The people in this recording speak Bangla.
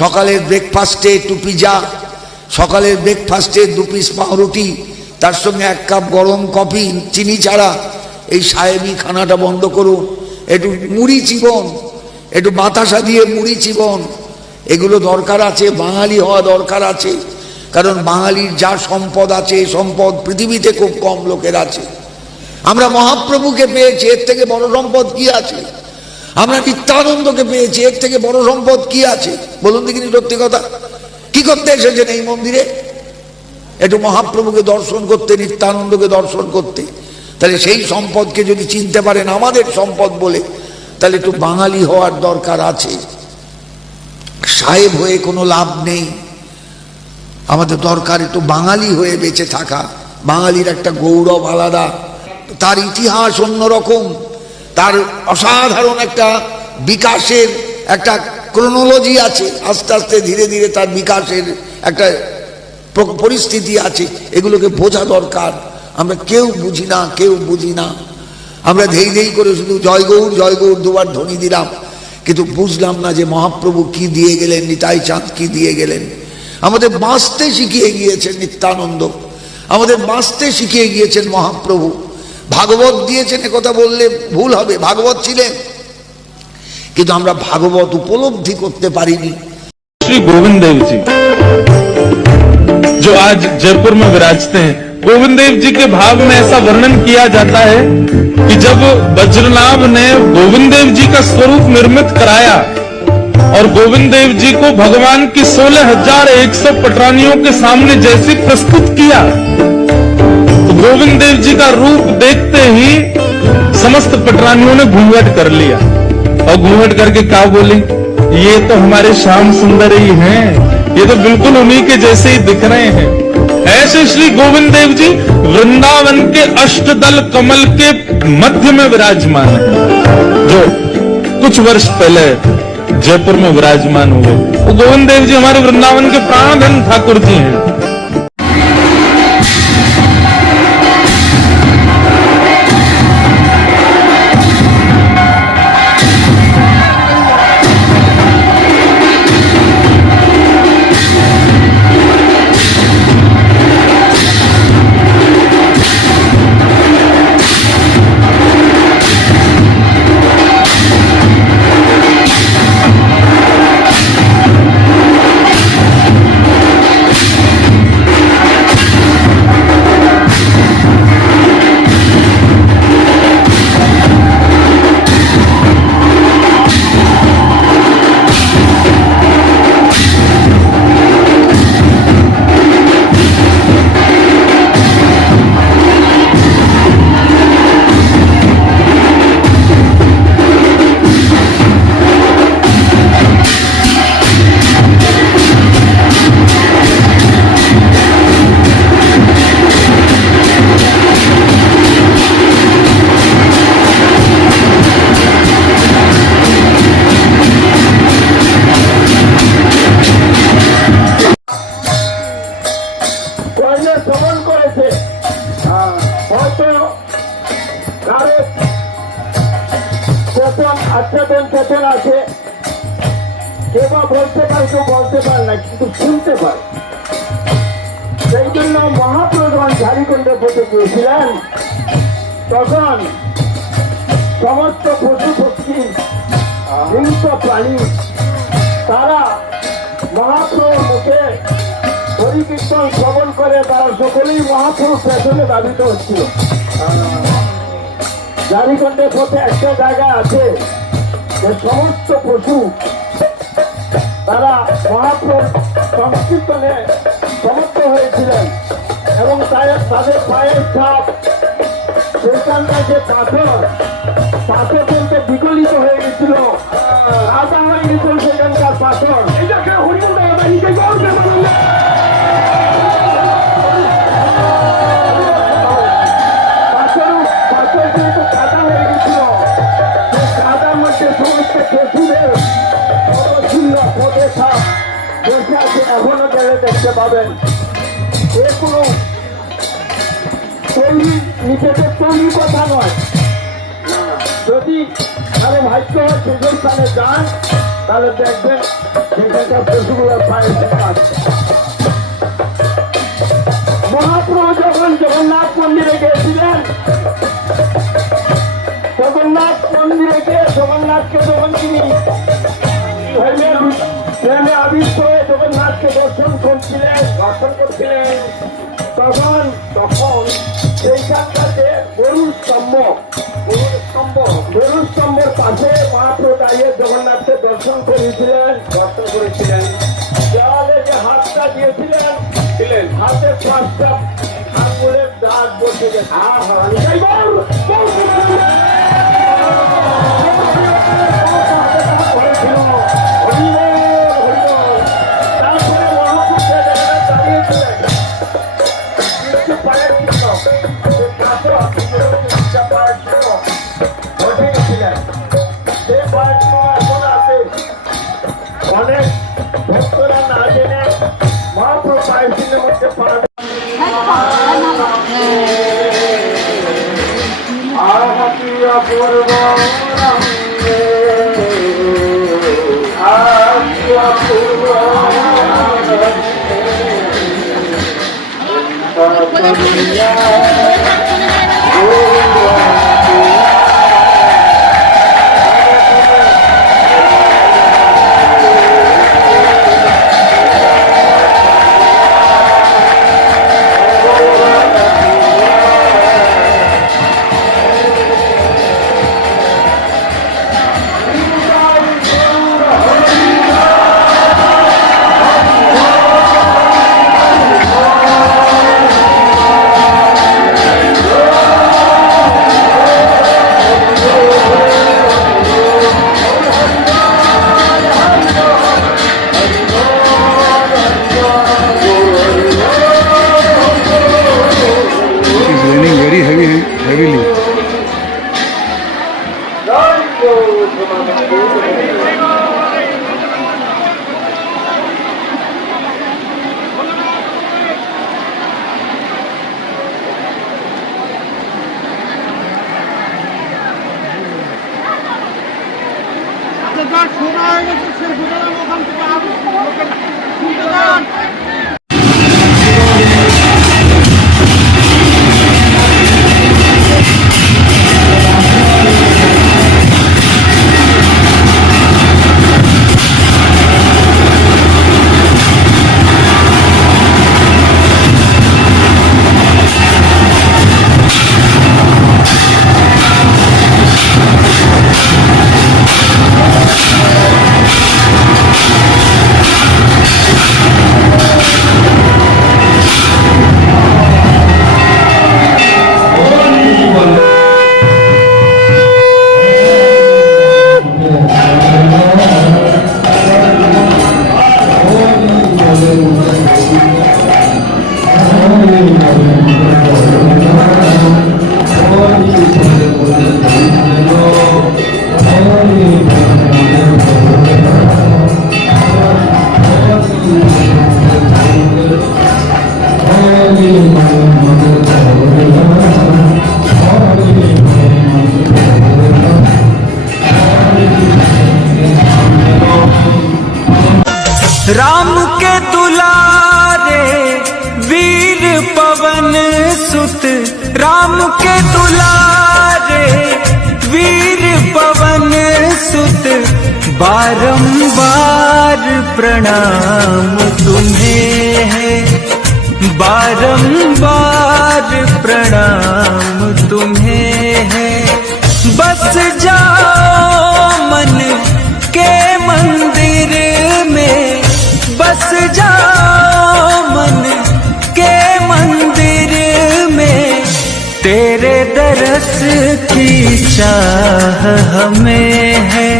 সকালের ব্রেকফাস্টে একটু পিজা, সকালের ব্রেকফাস্টে 2 পিস পাউরুটি, তার সঙ্গে 1 কাপ গরম কফি চিনি ছাড়া। এই সাহেবি খানাটা বন্ধ করুন। একটু মুড়ি চিবন, একটু বাতাসা দিয়ে মুড়ি চিবন, এগুলো দরকার আছে। বাঙালি হওয়া দরকার আছে, কারণ বাঙালির যা সম্পদ আছে, সম্পদ পৃথিবীতে খুব কম লোকের আছে। আমরা মহাপ্রভুকে পেয়েছি, এর থেকে বড় সম্পদ কি আছে? আমরা নিত্যানন্দকে পেয়েছি, এর থেকে বড় সম্পদ কি আছে? বলুন দেখিনি সত্যি কথা। কি করতে এসেছেন এই মন্দিরে? একটু মহাপ্রভুকে দর্শন করতে, নিত্যানন্দকে দর্শন করতে। তাহলে সেই সম্পদকে যদি চিনতে পারেন আমাদের সম্পদ বলে, তাহলে একটু বাঙালি হওয়ার দরকার আছে। সাহেব হয়ে কোনো লাভ নেই, আমাদের দরকার একটু বাঙালি হয়ে বেঁচে থাকা। বাঙালির একটা গৌরব আলাদা, তার ইতিহাস অন্যরকম, তার অসাধারণ একটা বিকাশের একটা ক্রোনোলজি আছে। আস্তে আস্তে ধীরে ধীরে তার বিকাশের একটা পরিস্থিতি আছে। এগুলোকে বোঝা দরকার। আমরা কেউ বুঝি না, কেউ বুঝি না। আমরা ধেই ধেই করে শুধু জয় গৌর জয় গৌর 2 বার ধ্বনি দিলাম, কিন্তু বুঝলাম না যে মহাপ্রভু কি দিয়ে গেলেন, নিতাই চাঁদ কি দিয়ে গেলেন। আমাদের বাঁচতে শিখিয়ে গিয়েছেন নিত্যানন্দ, আমাদের বাঁচতে শিখিয়ে গিয়েছেন মহাপ্রভু। ভাগবত দিয়েছেন একথা বললে ভুল হবে, ভাগবত ছিলেন, কিন্তু আমরা ভাগবত উপলব্ধি করতে পারিনি। श्री गोविंद देव जी जो आज जयपुर में विराजते हैं, गोविंद देव जी के भाव में ऐसा वर्णन किया जाता है कि जब वज्रनाभ ने गोविंद देव जी का स्वरूप निर्मित कराया और गोविंद देव जी को भगवान की 16,100 पटरानियों के सामने जैसे प्रस्तुत किया, तो गोविंद देव जी का रूप देखते ही समस्त पटरानियों ने घूंघट कर लिया और घूंघट करके क्या बोली, ये तो हमारे श्याम सुंदर ही हैं, ये तो बिल्कुल उन्हीं के जैसे ही दिख रहे हैं। ऐसे श्री गोविंद देव जी वृंदावन के अष्टदल कमल के मध्य में विराजमान है, जो कुछ वर्ष पहले जयपुर में विराजमान हुए। वो गोविंद देव जी हमारे वृंदावन के प्राणधन ठाकुर जी हैं। আচ্ছাদন চেতন আছে, কেউ বা বলতে পারে, কেউ বলতে পারে না, কিন্তু শুনতে পারে। সেই জন্য মহাপ্রভু যখন ঝাড়িখণ্ডে পথে গিয়েছিলেন, তখন সমস্ত পশু পক্ষী, হিংস্র প্রাণী, তারা মহাপ্রভুর মুখে হরিকীর্তন শ্রবণ করে তারা সকলেই মহাপ্রভুর পেছনে দাবিত হচ্ছিল। ঝাড়িখণ্ডের পথে একটা জায়গা আছে যে সমস্ত পশু তারা মহাপ্রভুর সংকীর্তনে সমর্থ হয়েছিলেন এবং তাদের পায়ের ছাপ, সেখানকার যে পাথর কিন্তু বিগলিত হয়ে গেছিল, রাজা হয়ে গেছিল সেখানকার পাথর। এটাকে হরিণ নিজে গর্বে বানালেন। এখনো গেলে দেখতে পাবেন এগুলো তৈরি, নিজেদের তৈরি কথা নয়। যদি কারো ভাগ্য হয় সেই স্থানে যান, তাহলে দেখবেন সেখানকার পশুগুলোর পায়ের কাজ। মহাপ্রভু যখন জগন্নাথ মন্দিরে গিয়েছিলেন, জগন্নাথ মন্দিরে গিয়ে জগন্নাথকে যখন তিনি ট্রেনে আবিষ্ট হয়ে জগন্নাথকে দর্শন করছিলেন তখন সেইখানটাতে গরুর স্তম্ভের পাশে মহাপ্রভু দাঁড়িয়ে জগন্নাথকে দর্শন করেছিলেন। দেওয়ালে যে হাতটা দিয়েছিলেন, হাতের পাঁচটা আঙুলের দাগ বসে গেছে। অনেক ভক্তরা না জেনে মহাপ্রভু পায়ের চিহ্নের মধ্যে পা heavily. राम के दुलारे वीर पवन सुत, राम के दुलारे वीर पवन सुत, बारंबार प्रणाम तुम्हें है, बारंबार प्रणाम तुम्हें है। बस जाओ मन के मंदिर में, बस जाओ मन के मंदिर में, तेरे दरस की चाह हमें है,